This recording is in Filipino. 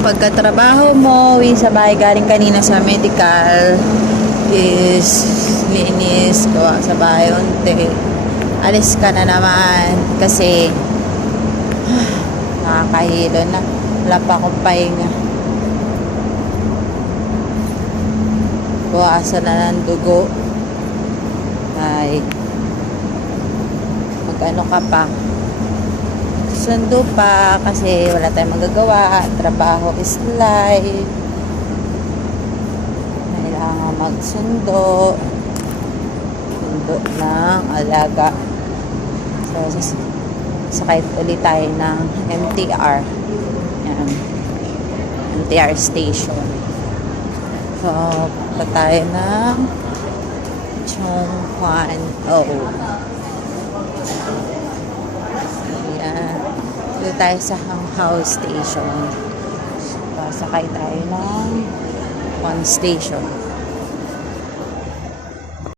pagkatrabaho mo, uwi sa bahay galing kanina sa medical, is linis, gawa sa bahay unti. Alis ka na naman kasi nakakahilo na. Wala pa akong pahinga. Buwasan na ng dugo. Ay, mag-ano ka pa? Sundo pa kasi wala tayong magagawa. Trabaho is life. Kailangan magsundo. Sundo ng alaga. So, sakay ulit tayo ng MTR. Yan. MTR station. So, pa tayo ng Chongquan. Yan. Dito tayo sa Hanghao Station. Pasakay tayo ng One Station.